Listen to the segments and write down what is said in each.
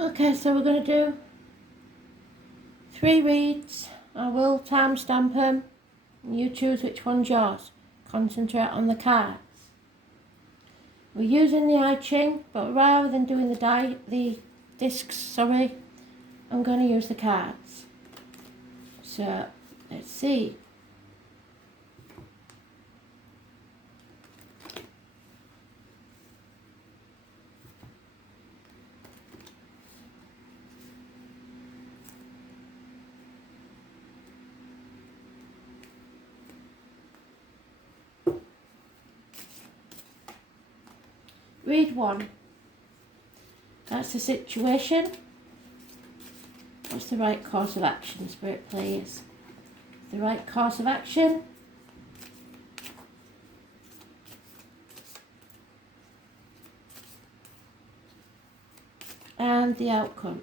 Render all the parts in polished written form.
Okay, so we're going to do 3 reads. I will timestamp them. You choose which one's yours. Concentrate on the cards. We're using the I Ching, but rather than doing the discs, I'm going to use the cards. So, let's see. Read 1. That's the situation. What's the right course of action, Spirit Players? The right course of action. And the outcome.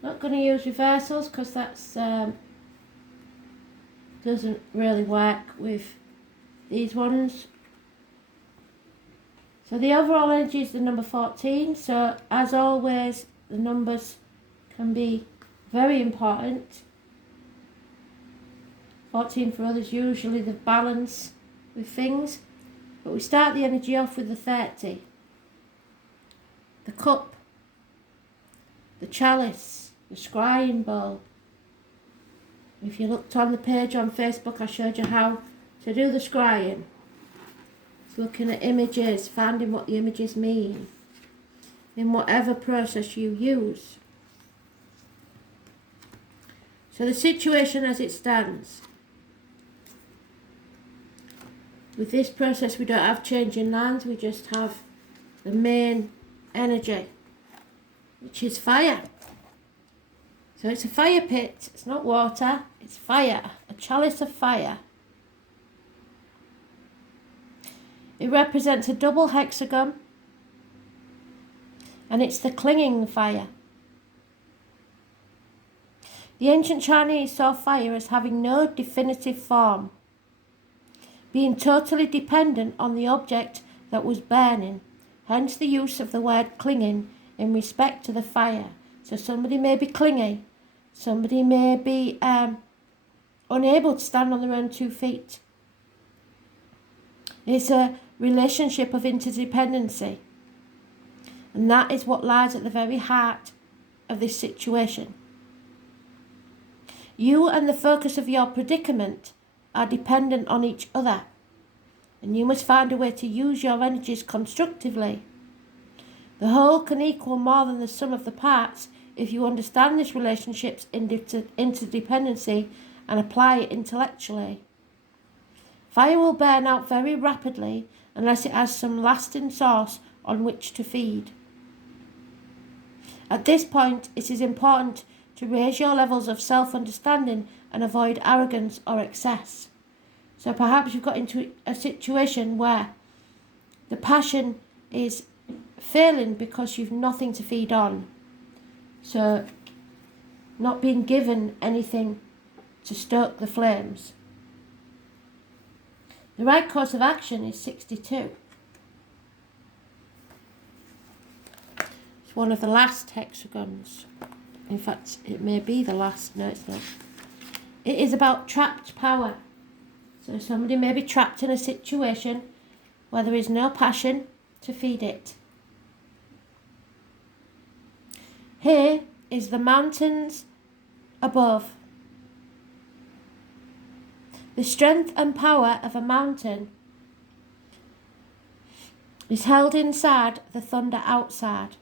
Not going to use reversals because that's doesn't really work with these ones. So the overall energy is the number 14. So as always, the numbers can be very important. 14 for others, usually the balance with things. But we start the energy off with the 30. The cup. The chalice. The scrying bowl. If you looked on the page on Facebook, I showed you how to do the scrying. Looking at images, finding what the images mean in whatever process you use. So the situation as it stands. With this process we don't have changing lands, we just have the main energy, which is fire. So it's a fire pit, it's not water, it's fire, a chalice of fire. It represents a double hexagon, and it's the clinging fire. The ancient Chinese saw fire as having no definitive form, being totally dependent on the object that was burning, hence the use of the word clinging in respect to the fire. So somebody may be clingy, somebody may be unable to stand on their own 2 feet. It's a relationship of interdependency. And that is what lies at the very heart of this situation. You and the focus of your predicament are dependent on each other. And you must find a way to use your energies constructively. The whole can equal more than the sum of the parts if you understand this relationship's interdependency and apply it intellectually. Fire will burn out very rapidly unless it has some lasting source on which to feed. At this point, it is important to raise your levels of self-understanding and avoid arrogance or excess. So perhaps you've got into a situation where the passion is failing because you've nothing to feed on. So not being given anything to stoke the flames. The right course of action is 62. It's one of the last hexagons. In fact, it may be the last. No, it's not. It is about trapped power. So somebody may be trapped in a situation where there is no passion to feed it. Here is the mountains above. The strength and power of a mountain is held inside, the thunder outside.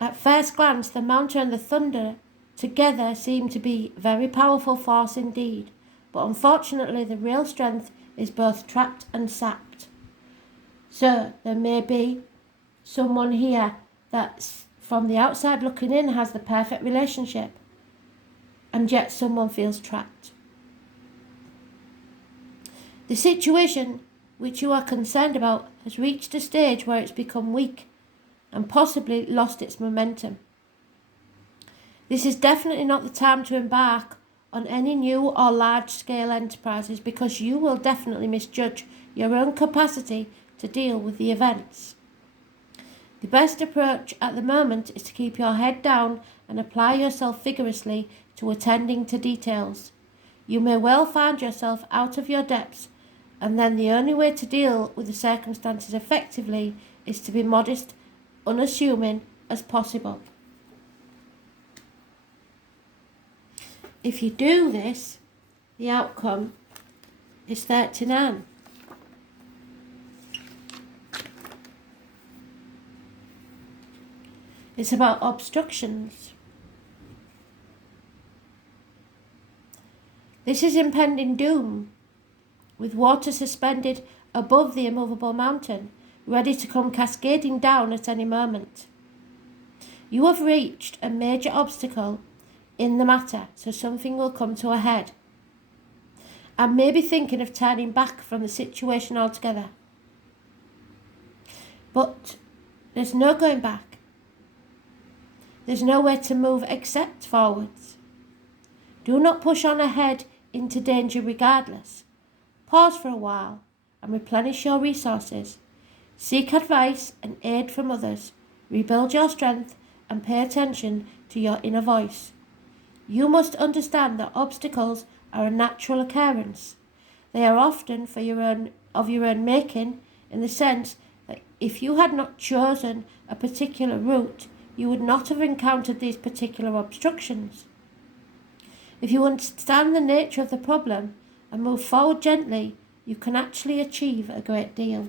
At first glance, the mountain and the thunder together seem to be very powerful force indeed, but unfortunately the real strength is both trapped and sapped. So there may be someone here that's from the outside looking in has the perfect relationship, and yet someone feels trapped. The situation which you are concerned about has reached a stage where it's become weak and possibly lost its momentum. This is definitely not the time to embark on any new or large-scale enterprises because you will definitely misjudge your own capacity to deal with the events. The best approach at the moment is to keep your head down and apply yourself vigorously to attending to details. You may well find yourself out of your depths, and then the only way to deal with the circumstances effectively is to be modest, unassuming as possible. If you do this, the outcome is 39. It's about obstructions. This is impending doom, with water suspended above the immovable mountain, ready to come cascading down at any moment. You have reached a major obstacle in the matter, so something will come to a head. And maybe thinking of turning back from the situation altogether. But there's no going back. There's nowhere to move except forwards. Do not push on ahead into danger regardless. Pause for a while and replenish your resources. Seek advice and aid from others. Rebuild your strength and pay attention to your inner voice. You must understand that obstacles are a natural occurrence. They are often of your own making, in the sense that if you had not chosen a particular route, you would not have encountered these particular obstructions. If you understand the nature of the problem and move forward gently, you can actually achieve a great deal.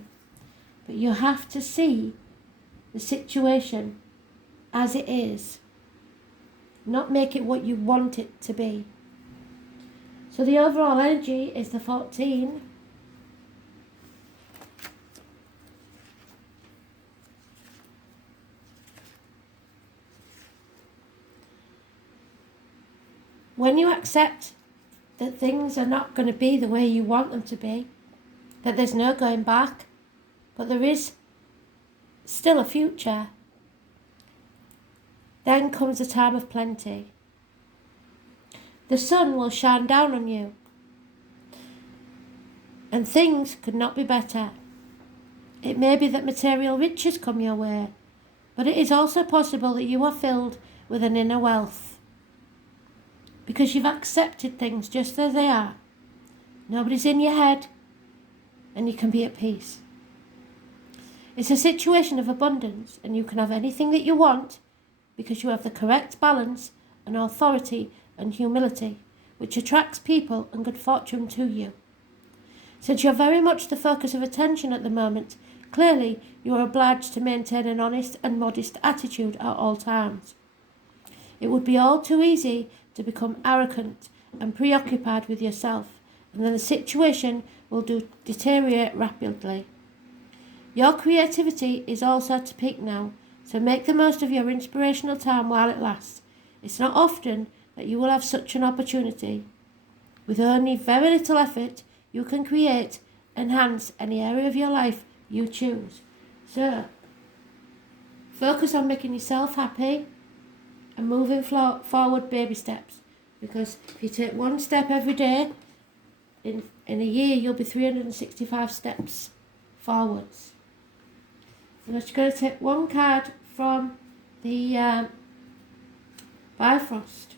But you have to see the situation as it is, not make it what you want it to be. So the overall energy is the 14. When you accept that things are not going to be the way you want them to be, that there's no going back, but there is still a future, then comes a time of plenty. The sun will shine down on you, and things could not be better. It may be that material riches come your way, but it is also possible that you are filled with an inner wealth, because you've accepted things just as they are. Nobody's in your head, and you can be at peace. It's a situation of abundance, and you can have anything that you want because you have the correct balance and authority and humility, which attracts people and good fortune to you. Since you're very much the focus of attention at the moment, clearly you are obliged to maintain an honest and modest attitude at all times. It would be all too easy to become arrogant and preoccupied with yourself, and then the situation will deteriorate rapidly. Your creativity is also at a peak now, so make the most of your inspirational time while it lasts. It's not often that you will have such an opportunity. With only very little effort, you can create, enhance any area of your life you choose. So, focus on making yourself happy and moving forward baby steps. Because if you take one step every day, in a year you'll be 365 steps forwards. I'm just going to take one card from the Bifrost.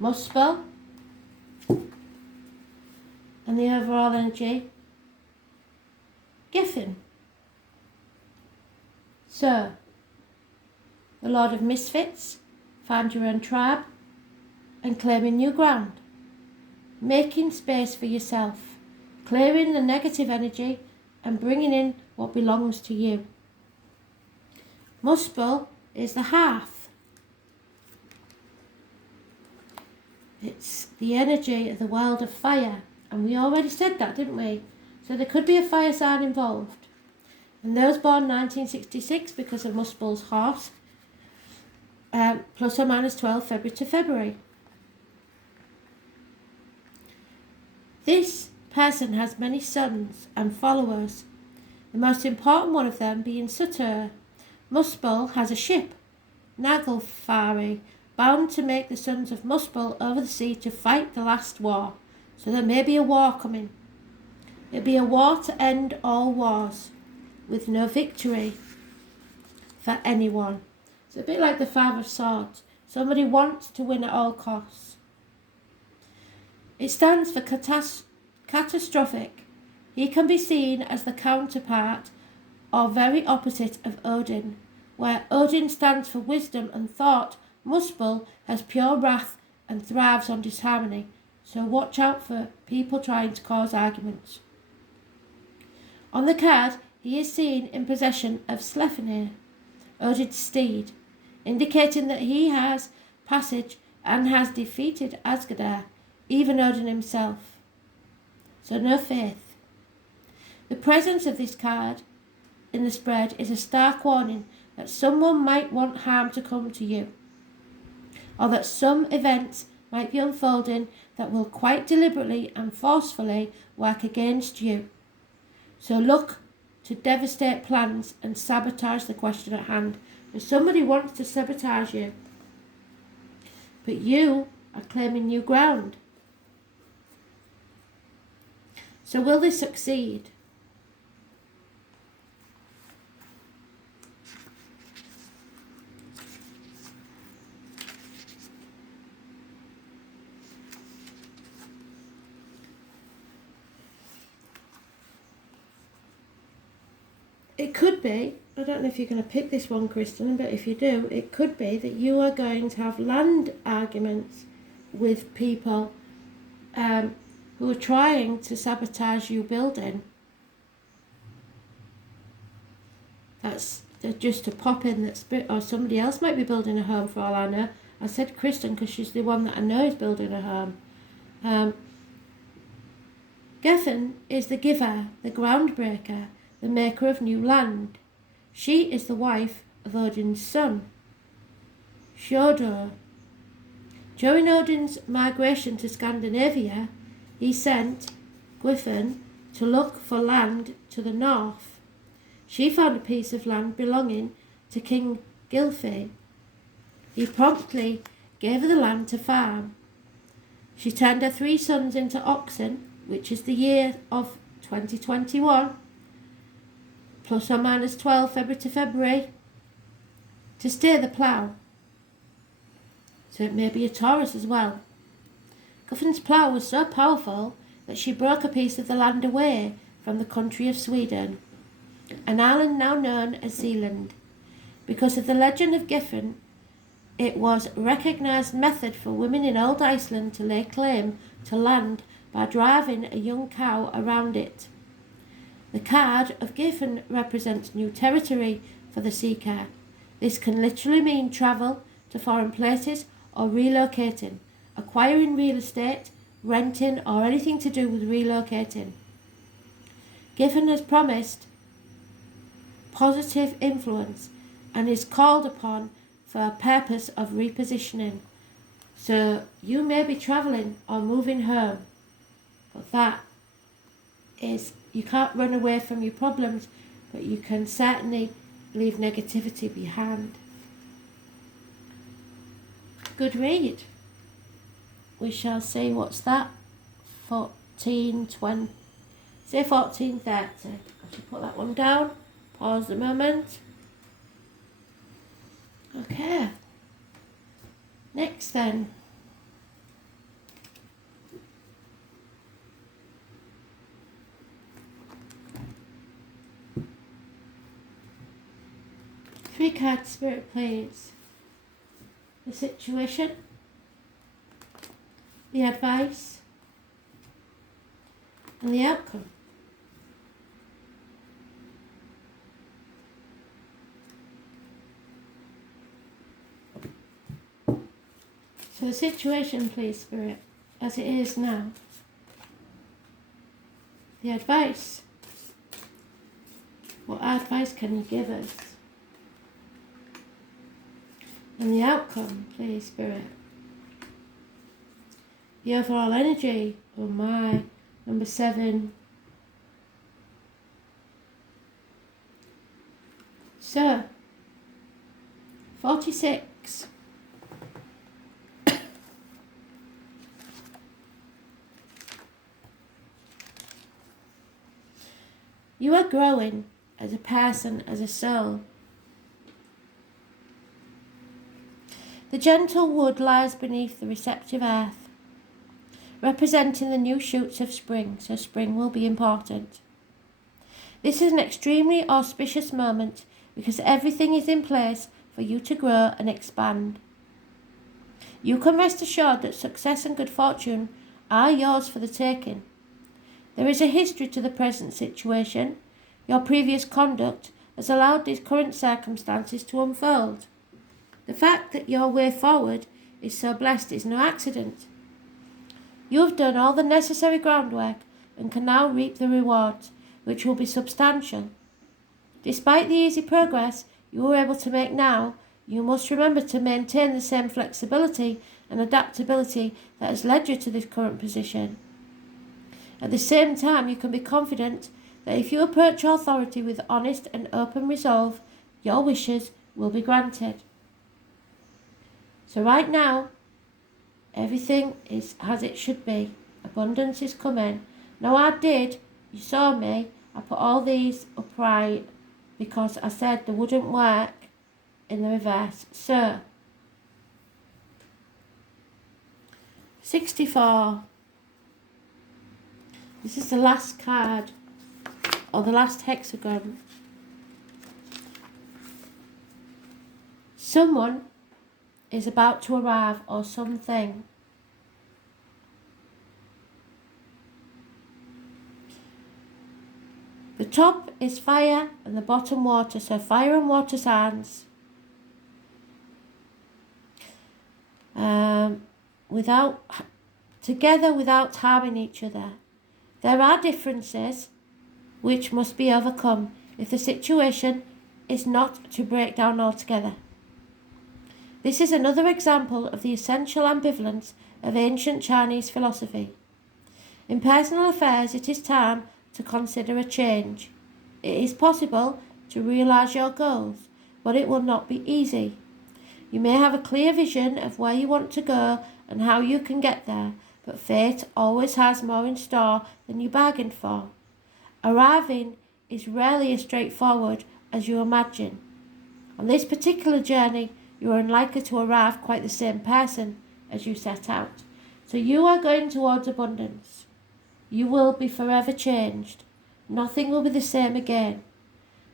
Muspel, and the overall energy, Giffen. So, the Lord of Misfits, find your own tribe and claiming new ground, making space for yourself, clearing the negative energy and bringing in what belongs to you. Muspel is the hearth. It's the energy of the world of fire. And we already said that, didn't we? So there could be a fire sign involved. And those born 1966 because of Muspel's horse, plus or minus 12 February to February. This person has many sons and followers, the most important one of them being Surtur. Muspel has a ship, Naglfari, bound to make the sons of Muspel over the sea to fight the last war. So there may be a war coming. It'll be a war to end all wars, with no victory for anyone. It's a bit like the Five of Swords. Somebody wants to win at all costs. It stands for catastrophic. He can be seen as the counterpart or very opposite of Odin. Where Odin stands for wisdom and thought, Muspel has pure wrath and thrives on disharmony. So watch out for people trying to cause arguments. On the card, he is seen in possession of Sleipnir, Odin's steed, indicating that he has passage and has defeated Asgardar, even Odin himself. So no faith. The presence of this card in the spread is a stark warning that someone might want harm to come to you, or that some events might be unfolding that will quite deliberately and forcefully work against you. So look to devastate plans and sabotage the question at hand. If somebody wants to sabotage you, but you are claiming new ground. So will they succeed? It could be, I don't know if you're going to pick this one, Kristen, but if you do, it could be that you are going to have land arguments with people who are trying to sabotage you building. That's just to pop in that spirit, or somebody else might be building a home for all I know. I said Kristen because she's the one that I know is building a home. Gefn is the giver, the groundbreaker, the maker of new land. She is the wife of Odin's son, Sjodor. During Odin's migration to Scandinavia, he sent Gefn to look for land to the north. She found a piece of land belonging to King Gylfi. He promptly gave her the land to farm. She turned her 3 sons into oxen, which is the year of 2021, plus or minus 12 February to February, to steer the plough. So it may be a Taurus as well. Gefn's plough was so powerful that she broke a piece of the land away from the country of Sweden, an island now known as Zealand. Because of the legend of Gefn, it was a recognised method for women in old Iceland to lay claim to land by driving a young cow around it. The card of Gefn represents new territory for the seeker. This can literally mean travel to foreign places or relocating, acquiring real estate, renting, or anything to do with relocating. Gefn has promised positive influence and is called upon for a purpose of repositioning. So you may be travelling or moving home, but that is, you can't run away from your problems, but you can certainly leave negativity behind. Good read. We shall see what's that. 14:20. Say 14:30. I should put that one down. Pause a moment. Okay. Next then. Three card spirit, please. The situation, the advice, and the outcome. So the situation, please, Spirit, as it is now. The advice. What advice can you give us? And the outcome, please, Spirit. The overall energy, oh my, number 7. So, 46. You are growing as a person, as a soul. The gentle wood lies beneath the receptive earth, representing the new shoots of spring, so spring will be important. This is an extremely auspicious moment because everything is in place for you to grow and expand. You can rest assured that success and good fortune are yours for the taking. There is a history to the present situation. Your previous conduct has allowed these current circumstances to unfold. The fact that your way forward is so blessed is no accident. You have done all the necessary groundwork and can now reap the rewards, which will be substantial. Despite the easy progress you are able to make now, you must remember to maintain the same flexibility and adaptability that has led you to this current position. At the same time, you can be confident that if you approach authority with honest and open resolve, your wishes will be granted. So right now, everything is as it should be. Abundance is coming. Now you saw me, I put all these upright because I said they wouldn't work in the reverse. So, 64. This is the last card, or the last hexagon. Someone is about to arrive, or something. The top is fire and the bottom water, so fire and water signs. Together without harming each other. There are differences which must be overcome if the situation is not to break down altogether. This is another example of the essential ambivalence of ancient Chinese philosophy. In personal affairs, it is time to consider a change. It is possible to realize your goals, but it will not be easy. You may have a clear vision of where you want to go and how you can get there, but fate always has more in store than you bargained for. Arriving is rarely as straightforward as you imagine. On this particular journey, you are unlikely to arrive quite the same person as you set out. So you are going towards abundance. You will be forever changed. Nothing will be the same again.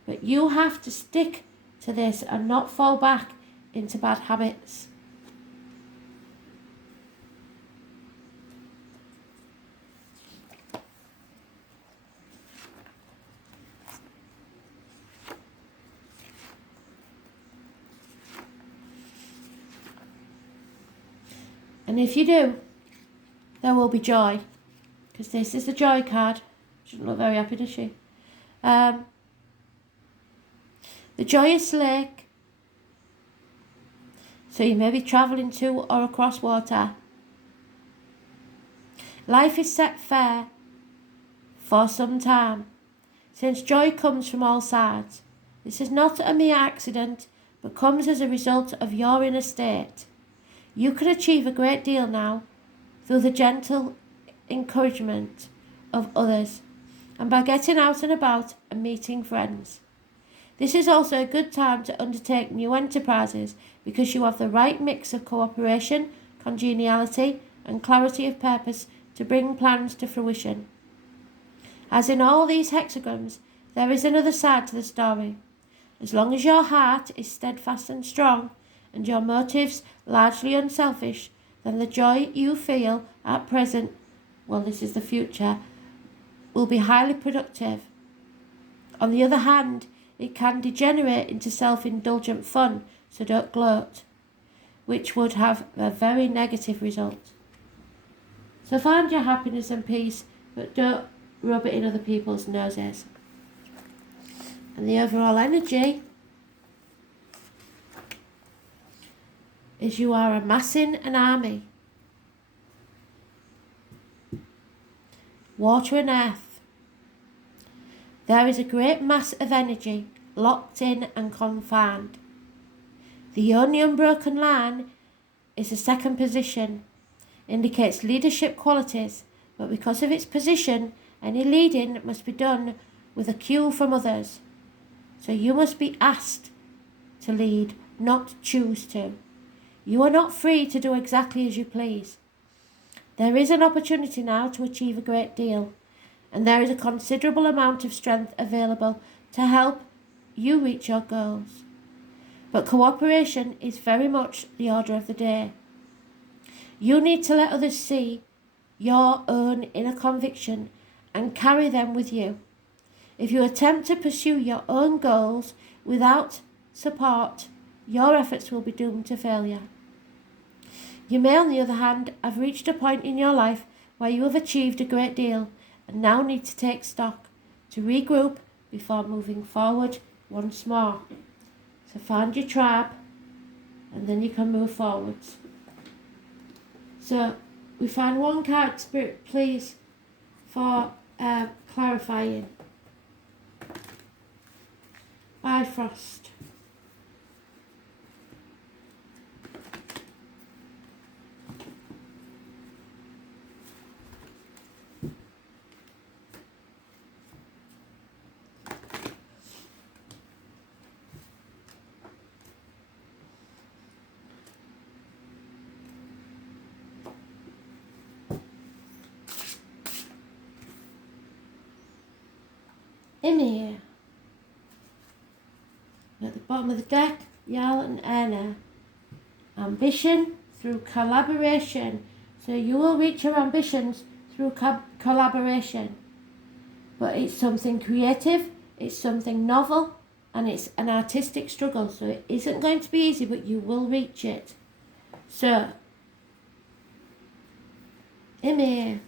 But you have to stick to this and not fall back into bad habits. And if you do, there will be joy. Because this is the joy card. She doesn't look very happy, does she? The joyous lake. So you may be travelling to or across water. Life is set fair for some time, since joy comes from all sides. This is not a mere accident, but comes as a result of your inner state. You can achieve a great deal now through the gentle encouragement of others and by getting out and about and meeting friends. This is also a good time to undertake new enterprises because you have the right mix of cooperation, congeniality, and clarity of purpose to bring plans to fruition. As in all these hexagons, there is another side to the story. As long as your heart is steadfast and strong, and your motives largely unselfish, then the joy you feel at present, well, this is the future, will be highly productive. On the other hand, it can degenerate into self-indulgent fun, so don't gloat, which would have a very negative result. So find your happiness and peace, but don't rub it in other people's noses. And the overall energy is you are amassing an army. Water and earth. There is a great mass of energy locked in and confined. The only unbroken line is the second position, indicates leadership qualities, but because of its position, any leading must be done with a cue from others. So you must be asked to lead, not choose to. You are not free to do exactly as you please. There is an opportunity now to achieve a great deal, and there is a considerable amount of strength available to help you reach your goals. But cooperation is very much the order of the day. You need to let others see your own inner conviction and carry them with you. If you attempt to pursue your own goals without support, your efforts will be doomed to failure. You may, on the other hand, have reached a point in your life where you have achieved a great deal and now need to take stock, to regroup before moving forward once more. So find your tribe and then you can move forwards. So we find one card, Spirit, please, for clarifying. Bifrost. Ymir. At the bottom of the deck, Jarl and Erna. Ambition through collaboration. So you will reach your ambitions through collaboration. But it's something creative, it's something novel, and it's an artistic struggle. So it isn't going to be easy, but you will reach it. So, Ymir.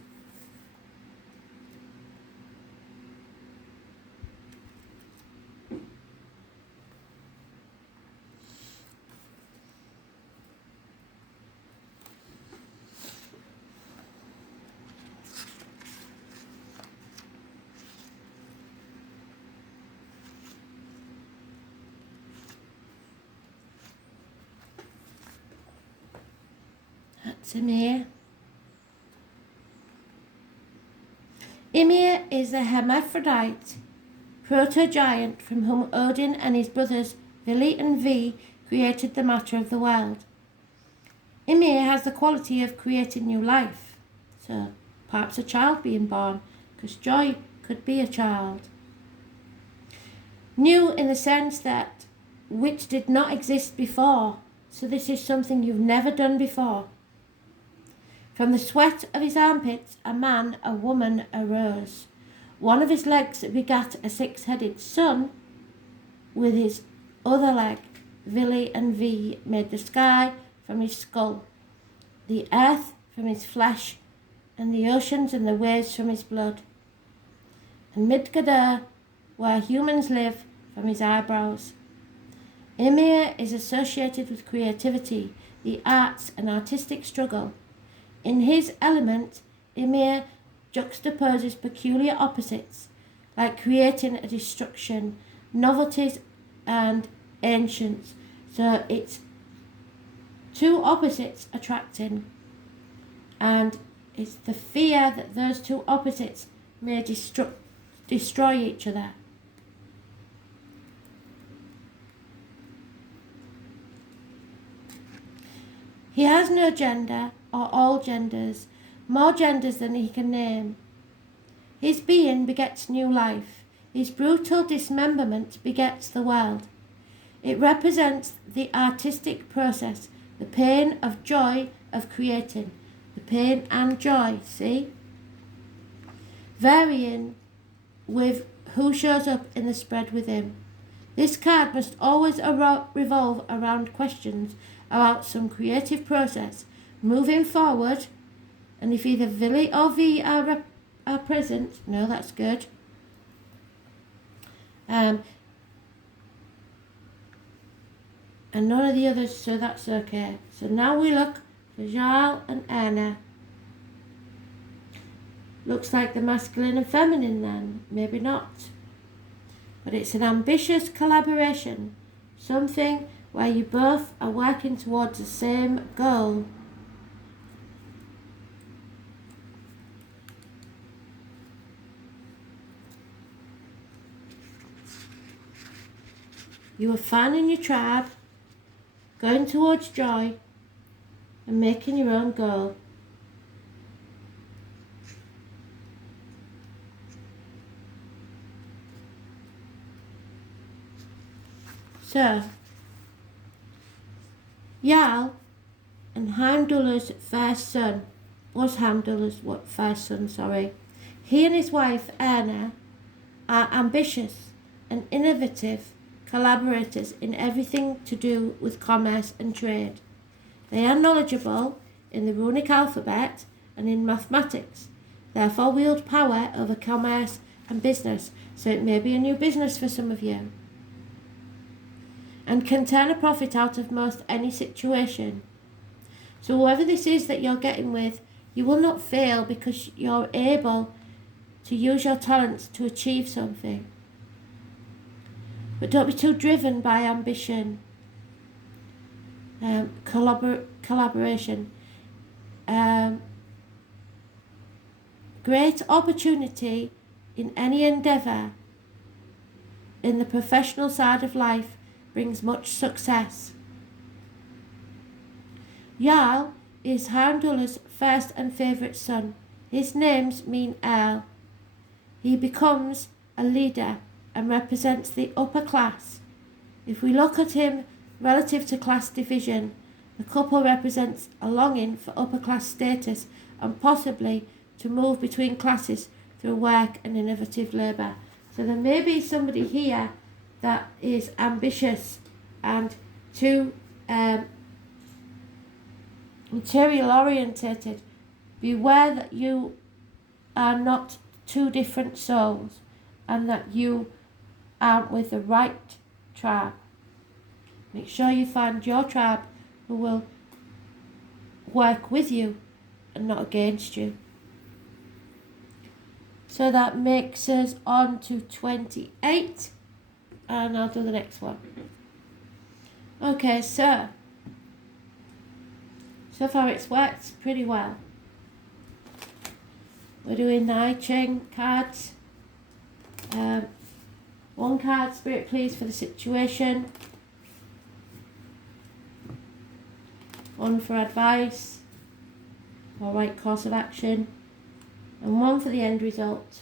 That's Ymir. Ymir is a hermaphrodite, proto-giant from whom Odin and his brothers Vili and Ve created the matter of the world. Ymir has the quality of creating new life, so perhaps a child being born, because joy could be a child. New in the sense that which did not exist before, so this is something you've never done before. From the sweat of his armpits, a man, a woman arose. One of his legs begat a six-headed son. With his other leg, Vili and Ve made the sky from his skull, the earth from his flesh, and the oceans and the waves from his blood. And Midgard, where humans live, from his eyebrows. Ymir is associated with creativity, the arts, and artistic struggle. In his element, Ymir juxtaposes peculiar opposites, like creating a destruction, novelties and ancients. So it's two opposites attracting, and it's the fear that those two opposites may destroy each other. He has no gender, or all genders, more genders than he can name. His being begets new life. His brutal dismemberment begets the world. It represents the artistic process, the pain of joy of creating, the pain and joy, see? Varying with who shows up in the spread with him. This card must always revolve around questions about some creative process, moving forward, and if either Vili or Ve are present, no, that's good. and none of the others, so that's okay. So now we look for Jarl and Erna. Looks like the masculine and feminine then, maybe not. But it's an ambitious collaboration, something where you both are working towards the same goal. You are finding your tribe, going towards joy, and making your own goal. So, Jarl and Heimdallr's first son, he and his wife Erna are ambitious and innovative collaborators in everything to do with commerce and trade. They are knowledgeable in the runic alphabet and in mathematics, therefore wield power over commerce and business, so it may be a new business for some of you, and can turn a profit out of most any situation. So whoever this is that you're getting with, you will not fail because you're able to use your talents to achieve something. But don't be too driven by ambition. Collaboration. Great opportunity in any endeavour in the professional side of life brings much success. Jarl is Heimdallr's first and favourite son. His names mean Earl. He becomes a leader and represents the upper class. If we look at him relative to class division, the couple represents a longing for upper class status and possibly to move between classes through work and innovative labour. So there may be somebody here that is ambitious and too material orientated. Beware that you are not two different souls and that you aren't with the right tribe. Make sure you find your tribe who will work with you and not against you. So that makes us on to 28, and I'll do the next one. Okay, so far it's worked pretty well. We're doing the I Ching cards. One card, Spirit please, for the situation. One for advice or right course of action. And one for the end result.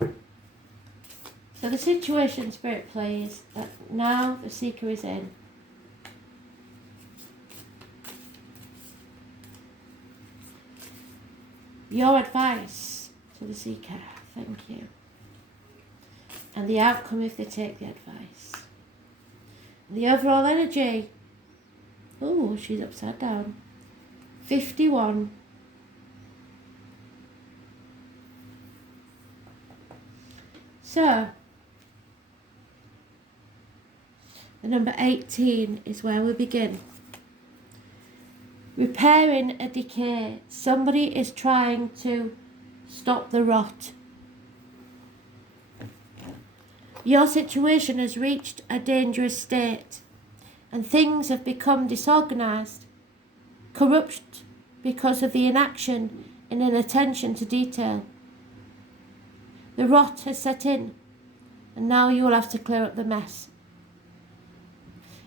So the situation, Spirit please, that now the seeker is in. Your advice to the seeker, thank you. And the outcome if they take the advice. The overall energy, oh, she's upside down. 51. So, the number 18 is where we begin. Repairing a decay. Somebody is trying to stop the rot. Your situation has reached a dangerous state and things have become disorganised, corrupt because of the inaction and inattention to detail. The rot has set in and now you will have to clear up the mess.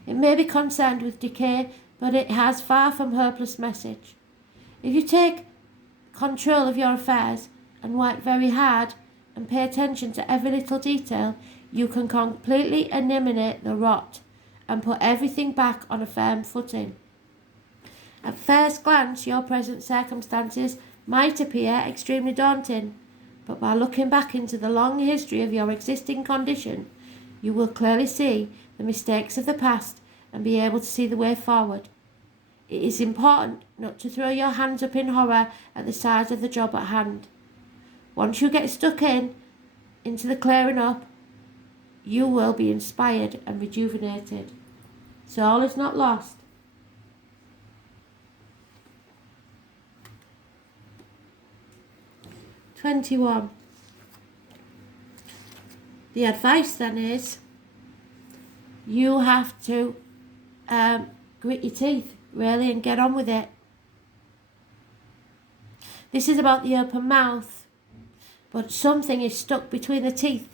It may be concerned with decay, but it has far from hopeless message. If you take control of your affairs and work very hard and pay attention to every little detail, you can completely eliminate the rot and put everything back on a firm footing. At first glance, your present circumstances might appear extremely daunting, but by looking back into the long history of your existing condition, you will clearly see the mistakes of the past and be able to see the way forward. It is important not to throw your hands up in horror at the size of the job at hand. Once you get stuck into the clearing up, you will be inspired and rejuvenated. So all is not lost. "21. The advice then is you have to grit your teeth, really, and get on with it. This is about the open mouth, but something is stuck between the teeth.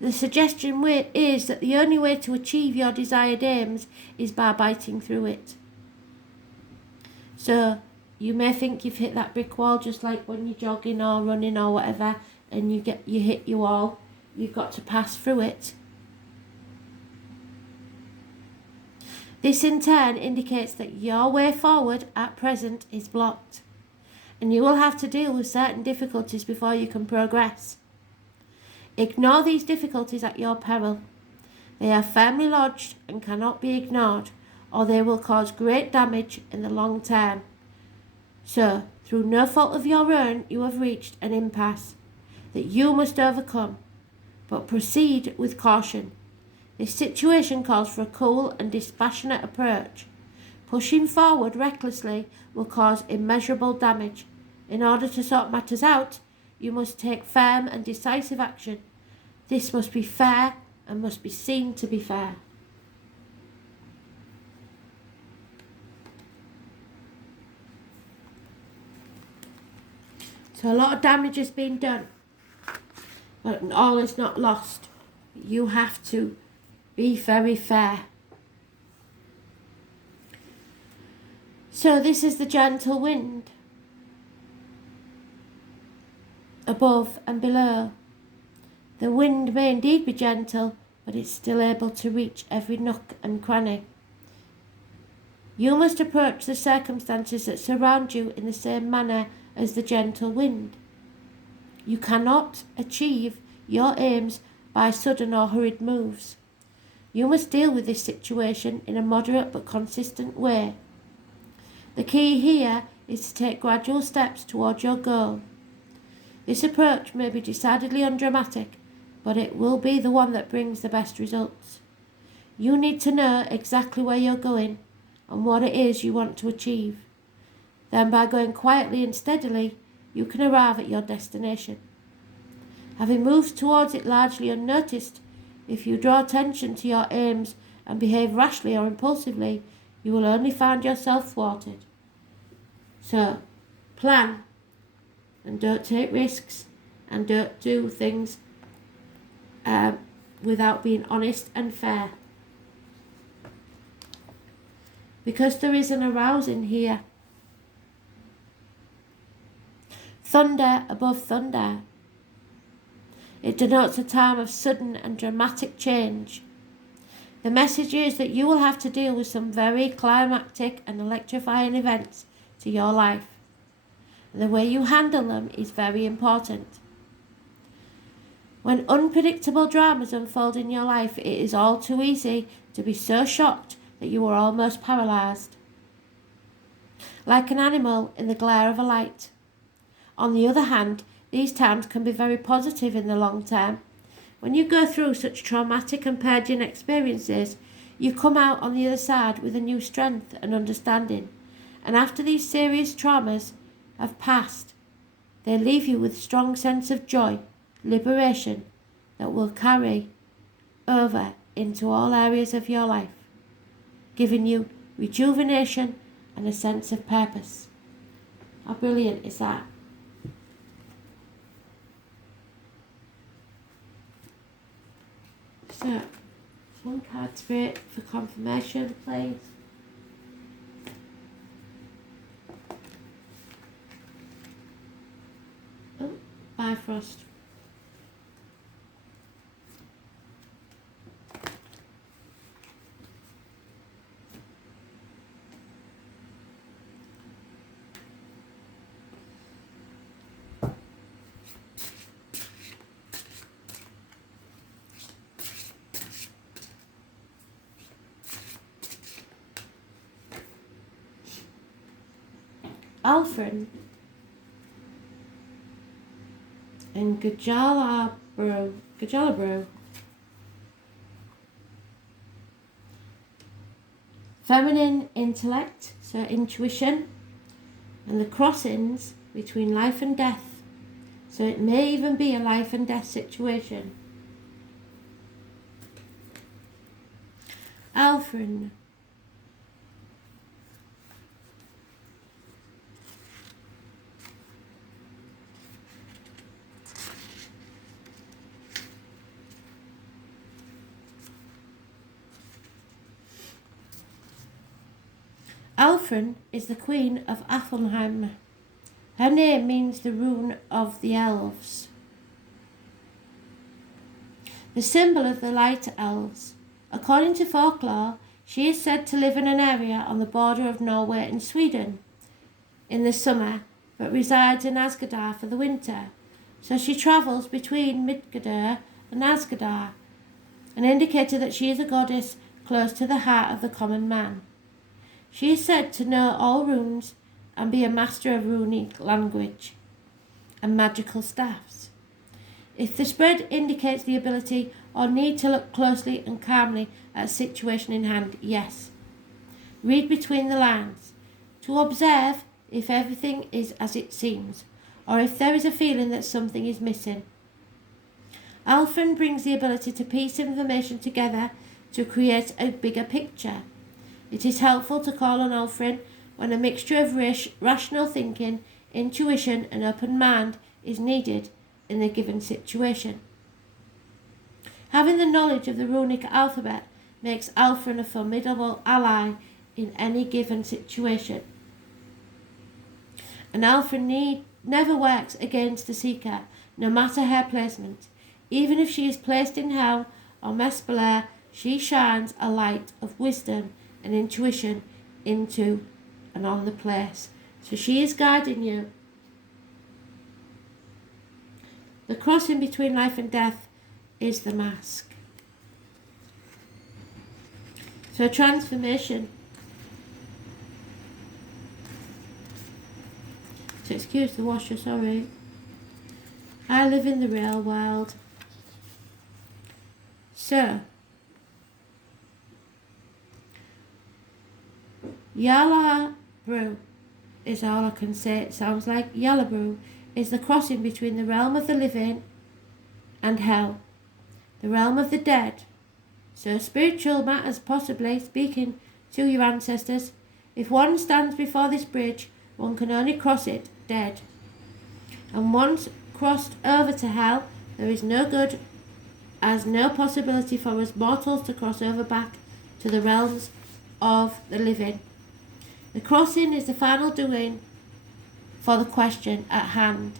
The suggestion is that the only way to achieve your desired aims is by biting through it. So you may think you've hit that brick wall, just like when you're jogging or running or whatever, and you hit your wall. You've got to pass through it. This in turn indicates that your way forward at present is blocked, and you will have to deal with certain difficulties before you can progress. Ignore these difficulties at your peril. They are firmly lodged and cannot be ignored, or they will cause great damage in the long term. So, through no fault of your own, you have reached an impasse that you must overcome, but proceed with caution. This situation calls for a cool and dispassionate approach. Pushing forward recklessly will cause immeasurable damage. In order to sort matters out, you must take firm and decisive action. This must be fair and must be seen to be fair." So a lot of damage has been done, but all is not lost. You have to be very fair. So this is the gentle wind above and below. The wind may indeed be gentle, but it's still able to reach every nook and cranny. You must approach the circumstances that surround you in the same manner as the gentle wind. You cannot achieve your aims by sudden or hurried moves. You must deal with this situation in a moderate but consistent way. The key here is to take gradual steps towards your goal. This approach may be decidedly undramatic, but it will be the one that brings the best results. You need to know exactly where you're going and what it is you want to achieve. Then by going quietly and steadily, you can arrive at your destination. Having moved towards it largely unnoticed, if you draw attention to your aims and behave rashly or impulsively, you will only find yourself thwarted. So, plan, and don't take risks, and don't do things without being honest and fair. Because there is an arousing here. Thunder above thunder. It denotes a time of sudden and dramatic change. The message is that you will have to deal with some very climactic and electrifying events to your life. And the way you handle them is very important. When unpredictable dramas unfold in your life, it is all too easy to be so shocked that you are almost paralysed, like an animal in the glare of a light. On the other hand, these times can be very positive in the long term. When you go through such traumatic and purging experiences, you come out on the other side with a new strength and understanding. And after these serious traumas have passed, they leave you with a strong sense of joy, liberation, that will carry over into all areas of your life, giving you rejuvenation and a sense of purpose. How brilliant is that? So, one card spirit for confirmation, please. Oh, Bifrost. Alfred and Gajala Brew. feminine intellect, so intuition, and the crossings between life and death, so it may even be a life and death situation. Alfrin. Alfrin is the queen of Athelheim. Her name means the rune of the elves, the symbol of the light elves. According to folklore, she is said to live in an area on the border of Norway and Sweden in the summer, but resides in Asgardar for the winter. So she travels between Midgard and Asgardar, an indicator that she is a goddess close to the heart of the common man. She is said to know all runes and be a master of runic language and magical staffs. If the spread indicates the ability or need to look closely and calmly at a situation in hand, yes. Read between the lines to observe if everything is as it seems, or if there is a feeling that something is missing. Alfrin brings the ability to piece information together to create a bigger picture. It is helpful to call on Alfrin when a mixture of rational thinking, intuition and open mind is needed in a given situation. Having the knowledge of the runic alphabet makes Alfrin a formidable ally in any given situation. And Alfrin never works against the seeker, no matter her placement. Even if she is placed in hell or Mespelea, she shines a light of wisdom and intuition into and on the place. So she is guiding you. The crossing between life and death is the mask. So transformation. So excuse the washer, sorry. I live in the real world. So Yalla Brew is all I can say. It sounds like Yalla Brew is the crossing between the realm of the living and hell, the realm of the dead. So spiritual matters, possibly speaking to your ancestors. If one stands before this bridge, one can only cross it dead. And once crossed over to hell, there is no good, as no possibility for us mortals to cross over back to the realms of the living. The crossing is the final doing for the question at hand.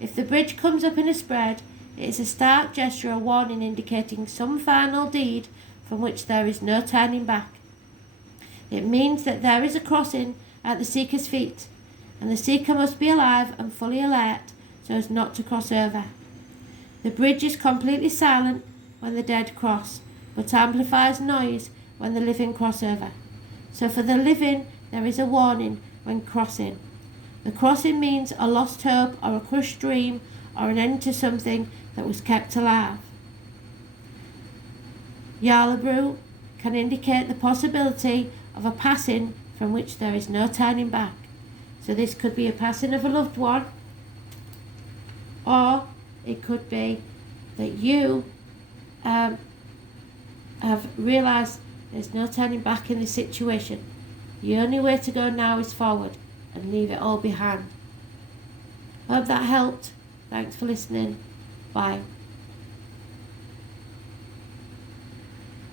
If the bridge comes up in a spread, it is a stark gesture or warning indicating some final deed from which there is no turning back. It means that there is a crossing at the seeker's feet, and the seeker must be alive and fully alert so as not to cross over. The bridge is completely silent when the dead cross, but amplifies noise when the living cross over. So for the living, there is a warning when crossing. The crossing means a lost hope or a crushed dream or an end to something that was kept alive. Jarlabrew can indicate the possibility of a passing from which there is no turning back. So this could be a passing of a loved one, or it could be that you have realised there's no turning back in the situation. The only way to go now is forward and leave it all behind. Hope that helped. Thanks for listening. Bye.